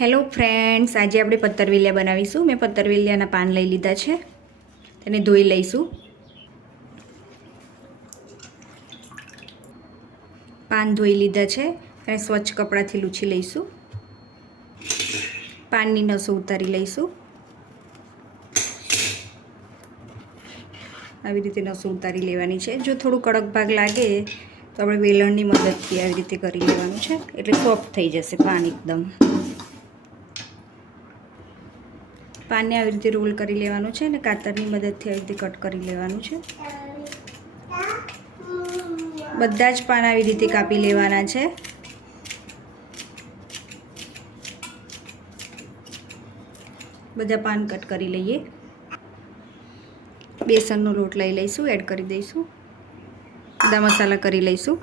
Hello friends, આજે આપણે પત્તરવેલિયા બનાવીશું. મેં પત્તરવેલિયાના પાન લઈ લીધા છે. તેને ધોઈ લઈશું. પાન ધોઈ લીધા છે અને સ્વચ્છ કપડાથી લૂછી લઈશું. પાનની નસો ઉતારી લઈશું. આવી રીતે નસો ઉતારી લેવાની છે. જો થોડું કડક ભાગ લાગે, તો આપણે વેલણની મદદથી આવી રીતે કરી લેવાનું છે. એટલે સોફ્ટ થઈ જશે પાન એકદમ. પાનને આવી રીતે રોલ કરી લેવાનું છે અને કાતરની મદદથી આવી રીતે કટ કરી લેવાનું છે. બધા જ પાન આવી રીતે કાપી લેવાના છે. બધા પાન કટ કરી લઈએ. બેસનનો લોટ લઈ લઈશું, એડ કરી દઈશું. બધા મસાલા કરી લઈશું.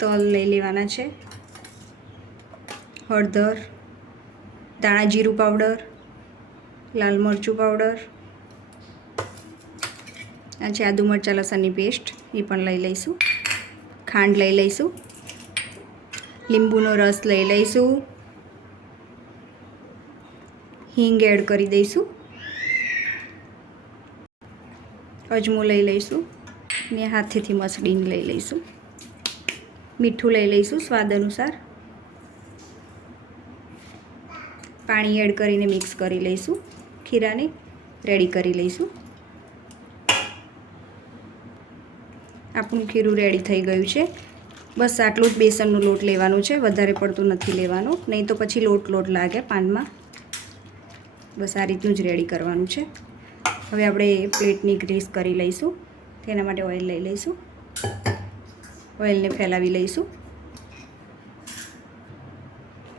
તલ લઈ લેવાના છે. હળદર દાણા જીરું પાવડર લાલ મરચું પાવડર આ છે આદુ મરચાં લસણની પેસ્ટ એ પણ લઈ લઈશું. ખાંડ લઈ લઈશું. લીંબુનો રસ લઈ લઈશું. હિંગ એડ કરી દઈશું. અજમો લઈ લઈશું. ને હાથેથી મસળીને લઈ લઈશું. મીઠું લઈ લઈશું સ્વાદ અનુસાર. પાણી એડ કરીને મિક્સ કરી લઈશું. ખીરાને રેડી કરી લઈશું. આપણું ખીરું રેડી થઈ ગયું છે. બસ આટલું જ બેસનનો લોટ લેવાનું છે, વધારે પડતું નથી લેવાનું. નહીં તો પછી લોટ લોટ લાગે પાનમાં. બસ આ રીતનું જ રેડી કરવાનું છે. હવે આપણે પ્લેટની ગ્રીસ કરી લઈશું. તેના માટે ઓઇલ લઈ લઈશું. ઓઇલને ફેલાવી લઈશું.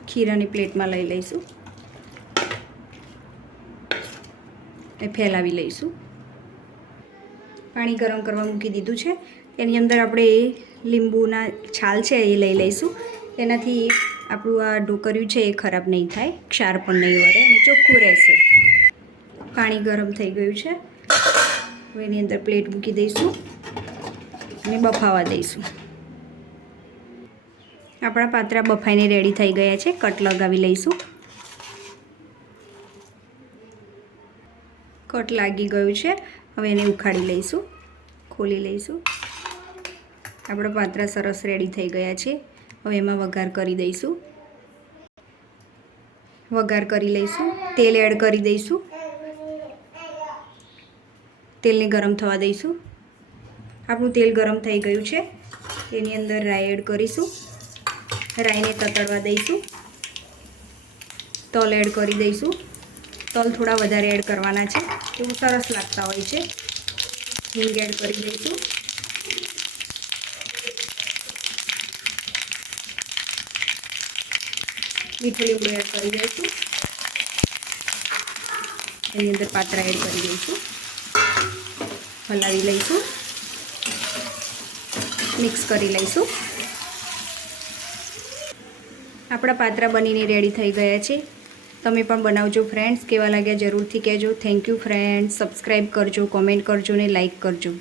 ખીરાની પ્લેટમાં લઈ લઈશું. એ ફેલાવી લઈશું. પાણી ગરમ કરવા મૂકી દીધું છે. એની અંદર આપણે લીંબુના છાલ છે એ લઈ લઈશું. એનાથી આપણું આ ઢોકર્યું છે એ ખરાબ નહીં થાય. ક્ષાર પણ નહીં વળે અને ચોખ્ખું રહેશે. પાણી ગરમ થઈ ગયું છે. એની અંદર પ્લેટ મૂકી દઈશું અને બફાવા દઈશું. આપણા પાત્રા બફાઈને રેડી થઈ ગયા છે. કટ લગાવી લઈશું. કટ લાગી ગયું છે. હવે એને ઉખાડી લઈશું. ખોલી લઈશું. આપણા પાત્રા સરસ રેડી થઈ ગયા છે. હવે એમાં વઘાર કરી દઈશું. વઘાર કરી લઈશું. તેલ એડ કરી દઈશું. તેલને ગરમ થવા દઈશું. આપણું તેલ ગરમ થઈ ગયું છે. તેની અંદર રાઈ એડ કરીશું. રાઈને તતડવા દઈશું. તલ એડ કરી દઈશું. તલ થોડા વધારે એડ કરવાના છે. એવું સરસ લાગતા હોય છે. હિંગ એડ કરી દઈશું. મીઠું લીમડું એડ કરી દઈશું. એની અંદર પાત્રા એડ કરી દઈશું. હલાવી લઈશું. મિક્સ કરી લઈશું. આપણા પાત્રા બનીને રેડી થઈ ગયા છે. તમે પણ બનાવજો ફ્રેન્ડ્સ કેવા લાગ્યા જરૂરથી કહેજો. થેન્ક યુ ફ્રેન્ડ્સ સબસ્ક્રાઈબ કરજો કોમેન્ટ કરજો ને લાઈક કરજો.